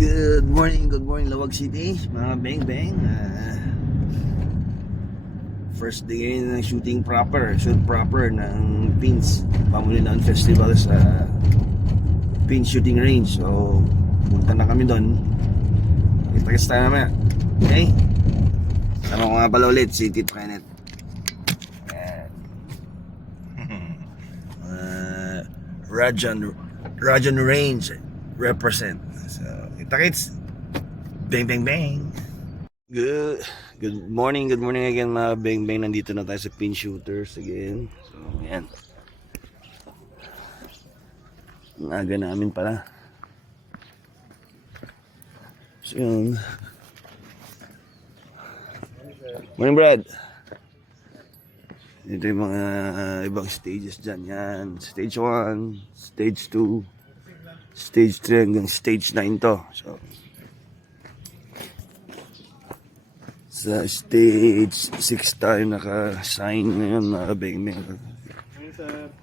Good morning, Lawag City, mga beng-beng. First day ngayon ng shoot proper ng Pins Pamulinan Festival sa Pins Shooting Range. So, punta na kami doon. Kita-kits tayo naman. Okay? Sama ko nga pala ulit si Tito Kenneth. Rajan Range represent. So, kita-kits. Bang, bang, bang. Good morning again mga bang, bang. Nandito na tayo sa pin shooters again. So, yan. Ang aga namin pala. So, yun. Morning, Brad. Ito yung mga ibang stages dyan. Yan. Stage 1, Stage 2, Stage 3 hanggang Stage 9 to. So, sa Stage 6 tayo naka-sign ngayon mga beng-beng.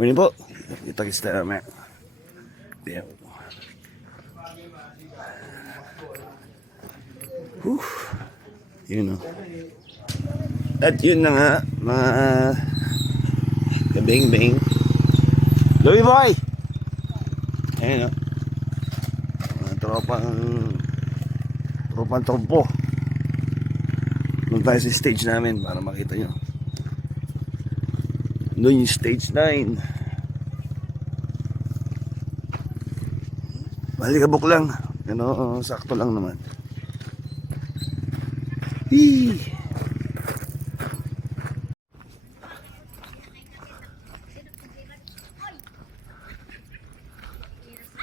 Morning po. Kita-kits tayo naman. Yun o. At yun na nga, mga kabeng-beng. Louie boy! Ayun o. Mga tropang trompo. Doon tayo sa stage namin para makita nyo. Doon yung stage 9. Malikabok lang. Pero sakto lang naman. Hee!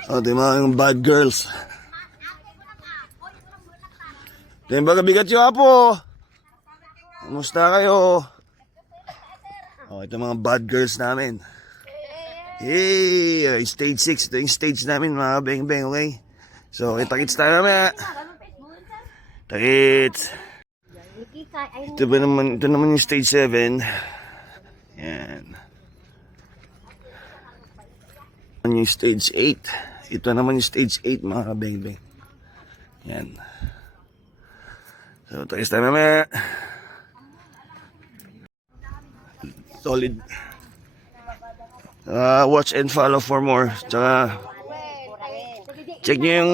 Oh, di mga bad girls. Di ba kabigat yung apo? Kumusta kayo? Oh, ito mga bad girls namin. Hey, stage 6. Ito yung stage namin mga beng-beng, okay? So, kita-kits tayo naman. Kita-kits. Ito naman yung stage 7. Yan. Yung stage 8. Ito naman yung stage 8 mga beng-beng. Yan. So, kita-kits tayo naman. Solid. Watch and follow for more. Tsaka check nyo yung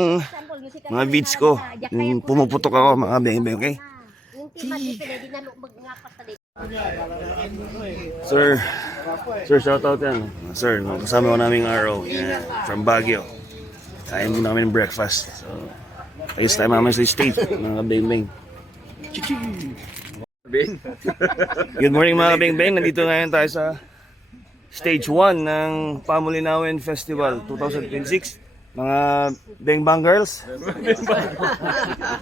mga vids ko. Yung pumuputok ako mga beng-beng, okay? Sir, shout out yan. Sir, kasama ko naming araw from Baguio. Kain mo namin breakfast. So, ayos tayo mamaya sa stage mga beng-beng. Good morning mga beng-beng. Nandito ngayon tayo sa Stage 1 ng Pamulinawen Festival 2026. Mga beng-bang girls.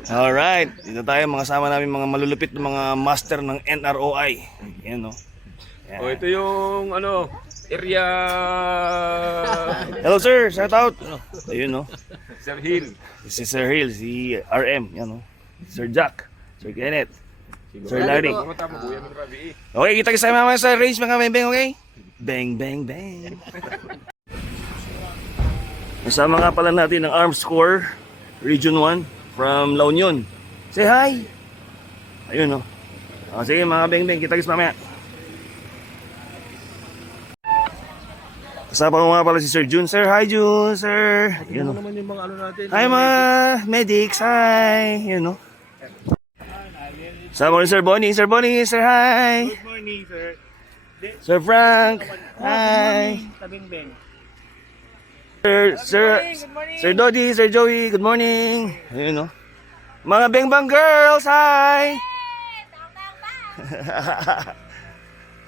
Alright. Dito tayo. Mga sama namin mga malulupit na mga master ng NROI. Yan no. Oh, ito yung area. Hello sir. Shout out. Ayun no. Sir Hill. Si Sir Hill. Si RM. Yan no. Sir Jack. Sir Kenneth. Sir Larry. Okay, kita kita mamaya sa race mga beng-beng, okay? Bang, bang, bang. Kasama nga pala natin ang Arms Corps Region 1 from La Union. Say hi! Ayun, no? Sige mga beng-beng, kita kita mamaya. Kasama ko nga pala si Sir Jun. Sir, hi Jun, sir. Ayun, no? Naman yung mga natin. Hi mga medics, hi! Ayun, no? Sama ko ni Sir Bonnie. Sir Bonnie, sir, hi! Good morning, sir. Sir Frank, hi! Tabing-beng. Sir Dodi, Sir Joey, good morning! Ayun, no? Mga beng-bang girls, hi!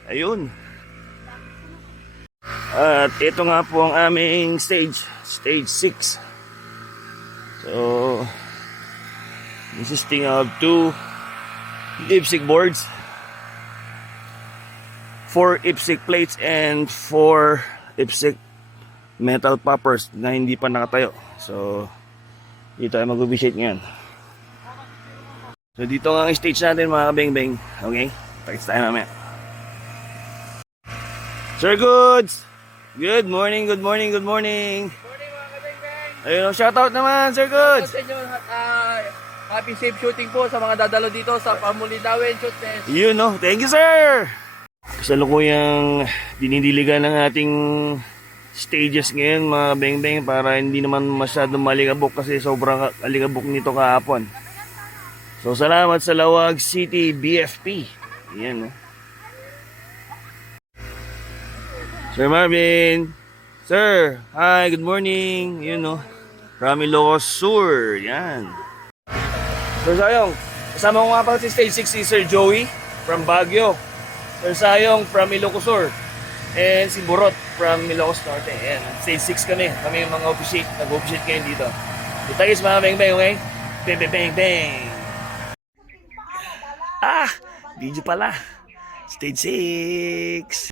Ayun. At ito nga po ang aming stage 6. So, consisting of 2 IPSC boards, 4 IPSC plates, and 4 IPSC metal poppers na hindi pa nakatayo. So, dito tayo mag-officiate ngayon. So, dito nga ang stage natin mga beng-beng. Okay? Takits tayo namin. Sir Goods! Good morning, good morning, good morning! Morning mga kabeng-beng. Ayun, shoutout naman, Sir Goods. Sa inyo, happy safe shooting po sa mga dadalo dito sa Pamulindawin Shoot Fest. Yun, no. Thank you, sir. Kasalukuyang dinidiligan ng ating stages ngayon, mga beng-beng, para hindi naman masyadong maligabok kasi sobrang aligabok nito kahapon. So, salamat sa Lawag City BFP. Yan, no. Sir Marvin. Sir, hi, good morning. Yun, no. From Ilocos Sur. Yan. Sir Sayong, kasama ko nga pala si Stage 6 si Sir Joey from Baguio. Sir Sayong from Ilocos Sur. And si Burot from Ilocos Norte. Yan, Stage 6 kami. Kami yung mga officiate. Nag-officiate kayo dito. Itagis mga beng-beng, okay? Beng-beng-beng-beng. Ah, video pala. Stage 6.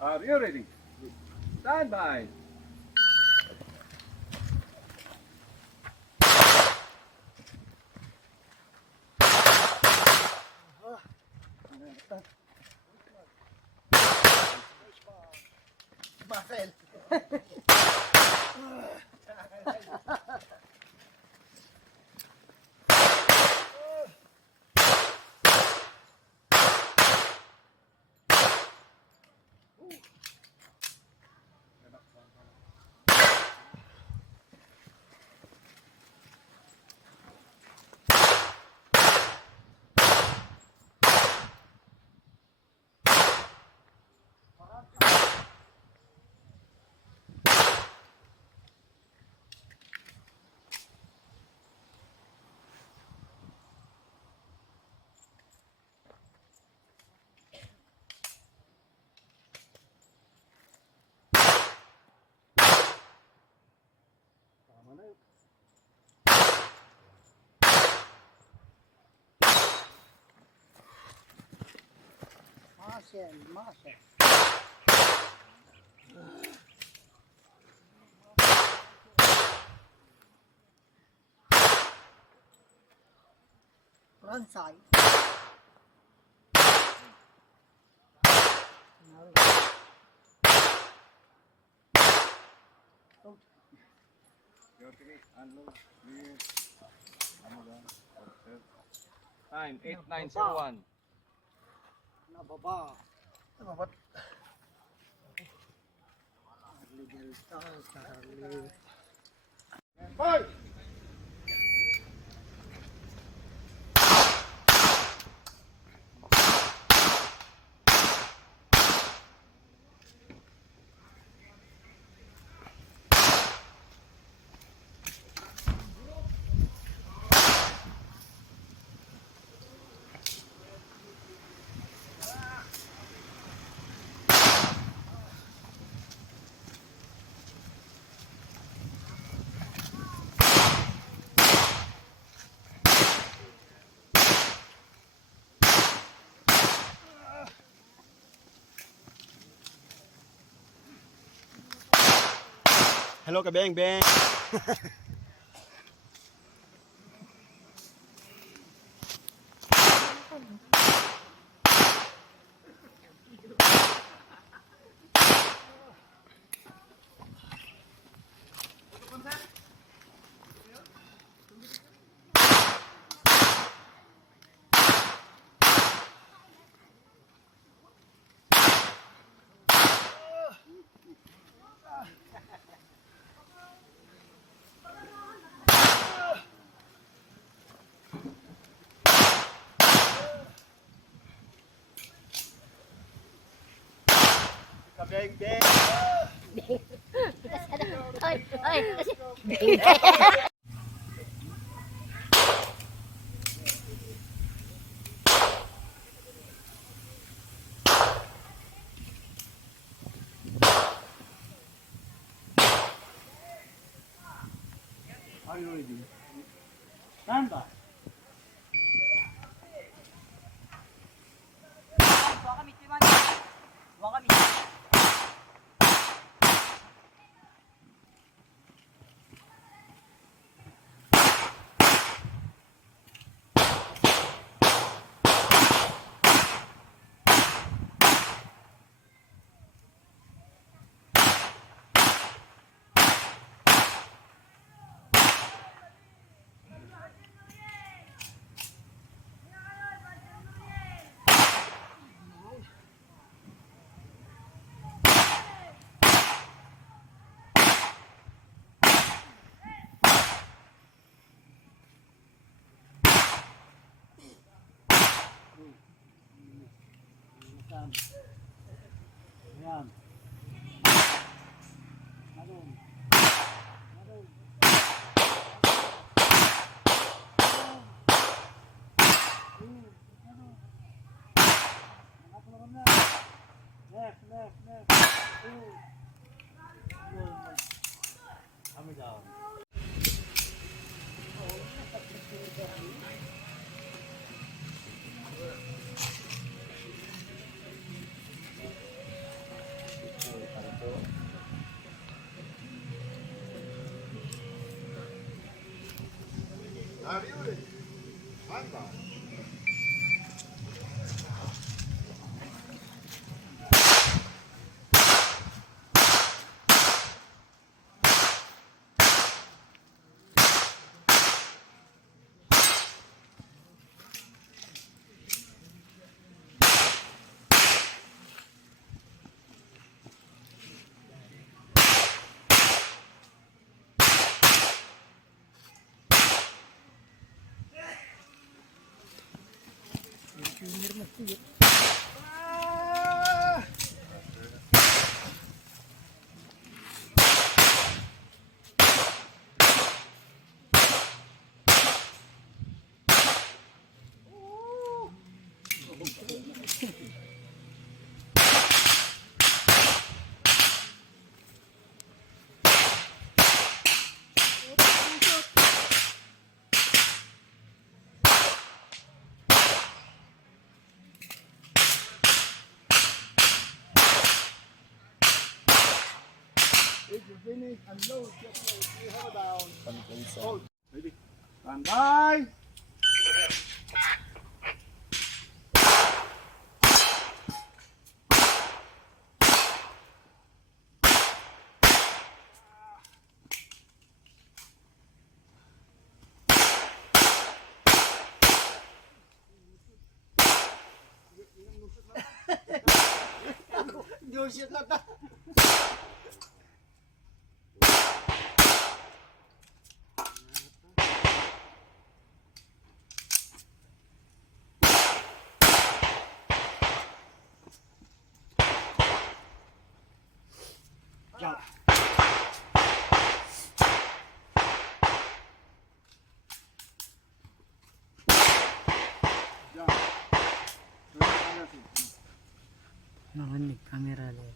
Are you ready? Stand by. Marcel. Front side. Time 8901. Nababa. Nababat. Legal Charlie. Hoy! Hello, kabeng beng. Kabeng beng. Are you ready? Stand by. Ayan. Anong? Left, left, left. Kami down. If you finish, unload, just load. You have down. Hold. Ready? Stand by. Shoot na ta. Jump. Nakanig camera lang.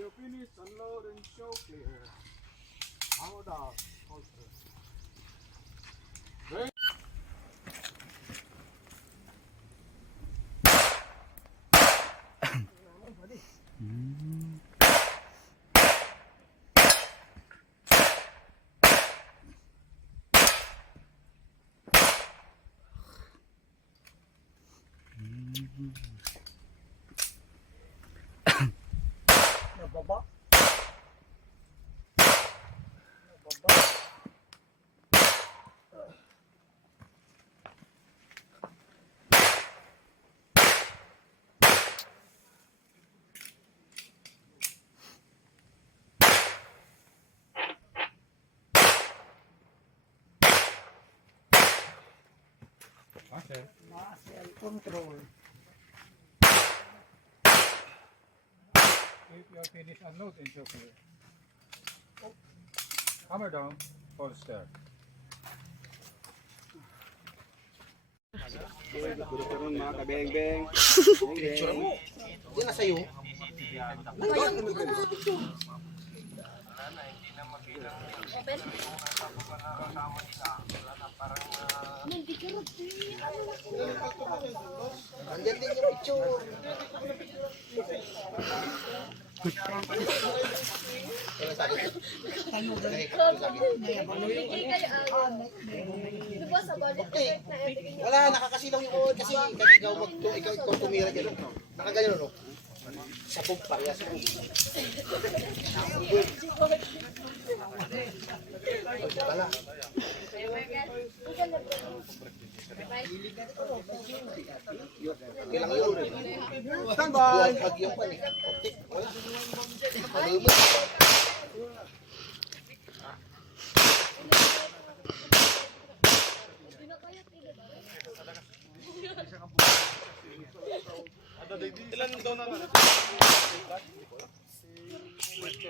You finish, unload and show clear. Hammer down. Holster. Nababa. Nababa. Okay. Muscle control. If you are finished, unload and show clear. Hammer down, holster. Karon mga kabeng-beng. Picture mo. Yan na sa'yo. Andyan din yung picture. Wala, nakakasilaw yung oil kasi kahit ikaw tumira dyan. Nakaganyan no? Sabog parehas. Wala. Kailangan yun. Standby! Pag yung pan eh. Okay, wala. Malumot. Ilan daw na lang? 13.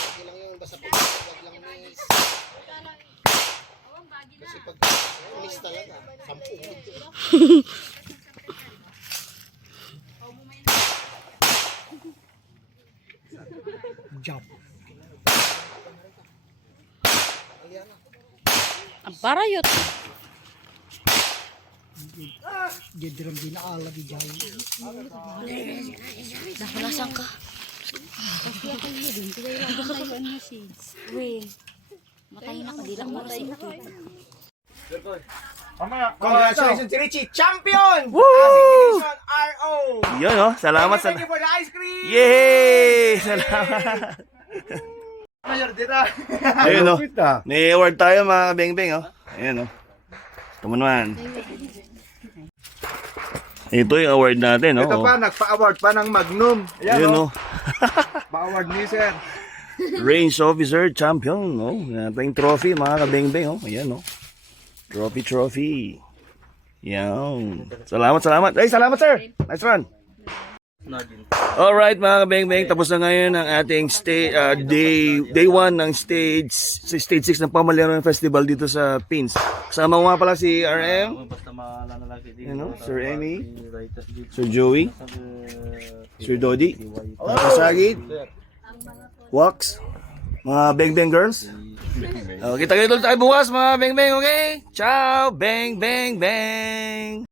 Okay lang yun, basta pag wag lang miss. Kasi pag miss talaga, 10. Jump. Ang parayot. Didiram din na ala di jay. Nakalasan ka. Wait. Matayin ako. Di lang matay ito. Congratulations, Richie! Champion! Woo! Division RO! Yun, oh. Salamat. Thank you for the ice cream! Yay! Salamat. Mayor, dito. Ayun, oh. May award tayo, mga beng-beng, oh. Ayun, oh. Ito naman. Ito yung award natin, oh. Ito pa, nagpa-award pa ng Magnum. Ayun, oh. Pa-award ni sir. Range Officer Champion, oh. Ito yung trophy, mga kabeng-beng, oh. Ayan, oh. Trophy. Yan. Salamat. Ay, salamat, sir. Nice run. Alright, mga kabeng-beng. Tapos na ngayon ang ating day 1 ng stage 6 ng Pamaliran Festival dito sa Pins. Kasama ko nga pala si RM. You know, Sir Emmy, Sir Joey, Sir Dodi, Kasagit, Wax, mga beng-beng girls. Kita-kita tayo bukas, mga beng-beng, okay? Ciao, beng-beng-beng.